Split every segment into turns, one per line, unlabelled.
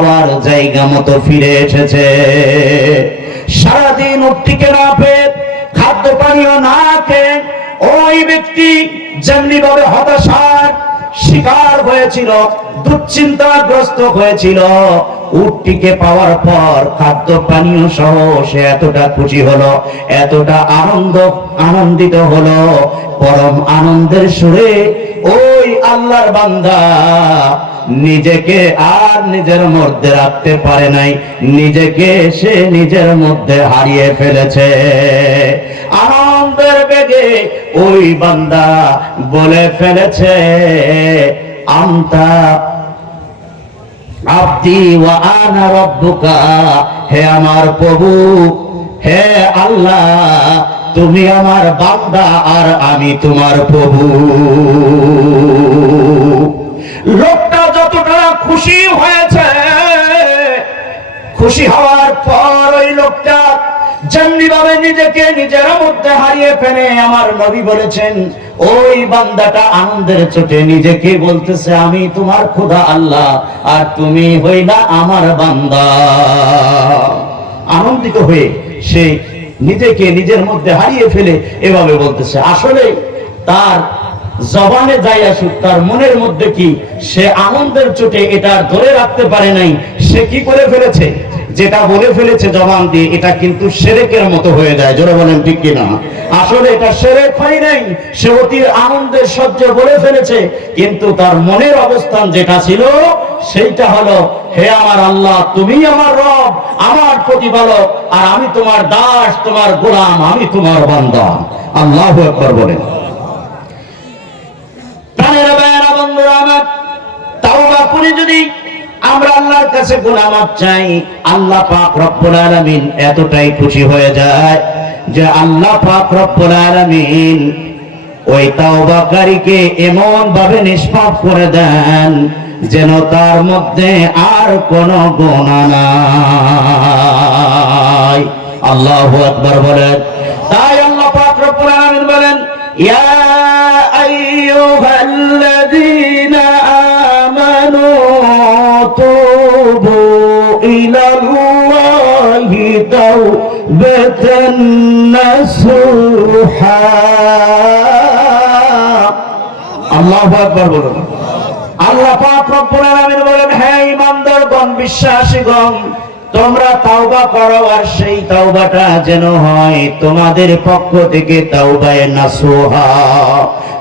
আবার জায়গা মতো ফিরে এসেছে। সারাদিন উঠটিকে না পেয়ে, খাদ্য পানীয় না খেয়ে ওই ব্যক্তি যেমনি ভাবে হতাশার শিকার হয়েছিল, দুশ্চিন্তাগ্রস্ত হয়েছিল, উটটিকে পাওয়ার পর খাদ্য পানীয় সহ সে এতটা খুশি হলো, এতটা আনন্দ, আনন্দিত হলো, পরম আনন্দের সুরে ওই আল্লাহর বান্দা। নিজেকে আর নিজের মধ্যে রাখতে পারে নাই। নিজেকে সে নিজের মধ্যে হারিয়ে ফেলেছে। আনন্দের বেগে ওই বান্দা বলে ফেলেছে, আমতা আব্দি ওয়া আনা রব্বুকা, হে আমার প্রভু, হে আল্লাহ, তুমি আমার বান্দা আর আমি তোমার প্রভু। খুশি হয়েছে। খুশি হওয়ার পর ওই লোকটা যেমনি ভাবে নিজেকে নিজের মধ্যে হারিয়ে ফেলে, আমার নবী বলেছেন, ওই বান্দাটা আনন্দের চোটে নিজেকে বলতেছে, আমি তোমার খোদা আল্লাহ, আর তুমি হইলা আমার বান্দা। আনন্দিত হয়ে সে নিজেকে নিজের মধ্যে হারিয়ে ফেলে, এভাবে বলতেছে। আসলে তার জবানে যাই আসুক, তার মনের মধ্যে কি সে আনন্দের চোটে এটা ধরে রাখতে পারে নাই? সে কি করে ফেলেছে? যেটা বলে ফেলেছে জবান দিয়ে, এটা কিন্তু সেরেকের মতো হয়ে যায়। জোরে বলেন, ঠিক কিনা? আসলে এটা সেরেক হয় নাই। সে অতি আনন্দের সহ্য বলে ফেলেছে, কিন্তু তার মনের অবস্থান যেটা ছিল, সেইটা হলো, হে আমার আল্লাহ, তুমি আমার রব, আমার প্রতিপালক, আর আমি তোমার দাস, তোমার গোলাম, আমি তোমার বান্দা। আল্লাহ একবার বলেন। বন্ধুরা আমার করে যদি আমরা আল্লাহর কাছে চাই, আল্লাহ পাক রব্বুল আলামিন এতটাই খুশি হয়ে যায় যে আল্লাহ পাক রব্বুল আলামিন ওই তাওবাকারীকে এমন ভাবে নিষ্পাপ করে দেন যেন তার মধ্যে আর কোনো গোনা নাই। আল্লাহু আকবার বলেন। তাই আল্লাহ পাক রব্বুল আলামিন বলেন, ইয়া তাওবাতান নাসুহা আল্লাহু বলুন। আল্লাহ পাক রব্বুল আলামিন বলেন, হে ঈমানদারগণ, বিশ্বাসীগণ, তোমরা তাওবা করো আর সেই তাওবাটা যেন হয় তোমাদের পক্ষ থেকে তাওবায়ে নাসুহা।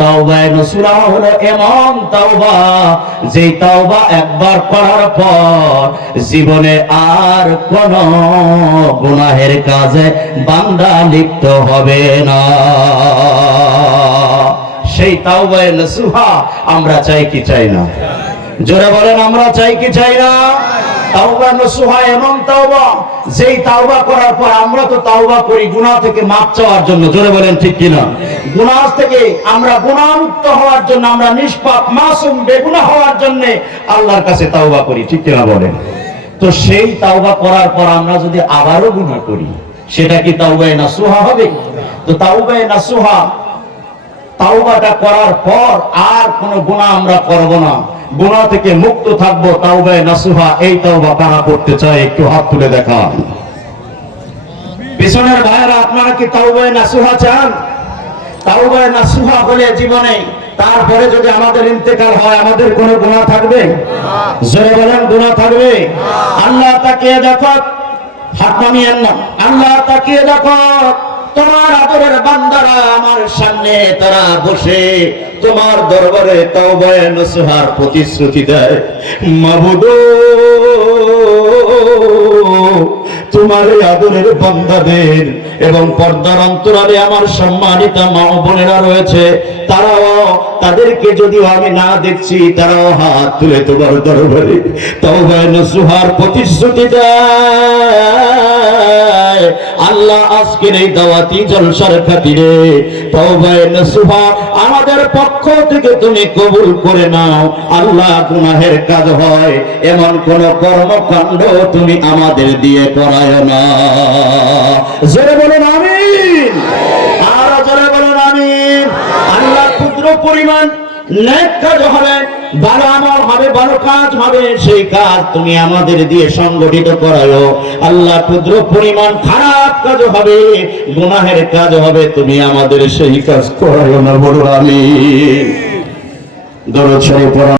তাওবায়ে নসুরা হলো একবার করার পর জীবনে আর কোন গুনাহের কাজে বান্দা লিপ্ত হবে না। সেই আমরা চাই কি চাই না? জোরে বলেন, আমরা চাই কি চাই না? তাওবা নসুহা এমন তাওবা, যেই তাওবা করার পর আমরা তো তাওবা করি, গুনাহ থেকে মাপ চাওয়ার জন্য। জোরে বলেন ঠিক গুনাহ থেকে আমরা হওয়ার জন্য, আমরা নিষ্পাপ, মাসুম হওয়ার জন্য আল্লাহর কাছে তাওবা করি। ঠিক কিনা বলেন? তো সেই তাওবা করার পর আমরা যদি আবারও গুনাহ করি, সেটা কি তাওবায়ে নাসুহা হবে? তো তাওবায়ে নাসুহা তাওবাটা করার পর আর কোনো গুনাহ আমরা করব না। গুনাহ থেকে মুক্ত থাকব তাওবায়ে নাসুহা এই তাওবা কারা করতে চায় একটু হাত তুলে দেখান। পিছনের ভাইয়েরা আপনারা কি তাওবায়ে নাসুহা চান? তাওবায়ে নাসুহা হলে জীবনে তারপরে যদি আমাদের ইন্তেকাল হয় আমাদের কোনো গুনাহ থাকবে? জোরে বলেন গুনাহ থাকবে? আল্লাহ তাকিয়ে দেখো হাত নামিয়েন না। আল্লাহ তাকিয়ে দেখো। তোমার আদরের বান্দারা আমার সামনে তারা বসে তোমার দরবারে তাওবায়ে নসুহার প্রতিশ্রুতি দেয়। মাবুদ তোমার আদরের বান্দাদের এবং পর্দার অন্তরালে আমার সম্মানিত মা বোনেরা রয়েছে, তারাও তাদেরকে যদিও আমি না দেখছি, তারাও হাত তুলে তোমার দরবারে তাওবায়ে নসুহার প্রতিশ্রুতি দেয়। আল্লাহ আজকের এই দাওয়াতি জলসার খাতিরে তওবায়ে নসুহা আমাদের পক্ষ থেকে তুমি কবুল করে নাও। আল্লাহ গুনাহের কাজ হয়, এমন কোন কর্মকাণ্ড তুমি আমাদের দিয়ে করায় না। জোরে বলুন, আমিন। আর জোরে বলুন, আমিন। আল্লাহ ক্ষুদ্র পরিমাণ নেক কাজ হবে ভালো আমল হবে ভালো কাজ হবে সেই কাজ তুমি আমাদের দিয়ে সংগঠিত করায়ো আল্লাহ ক্ষুদ্র পরিমাণ খারাপ কাজ হবে, গুনাহের কাজ হবে, তুমি আমাদের সেই কাজ করায়ো না বড় আমি দরদ শরীফ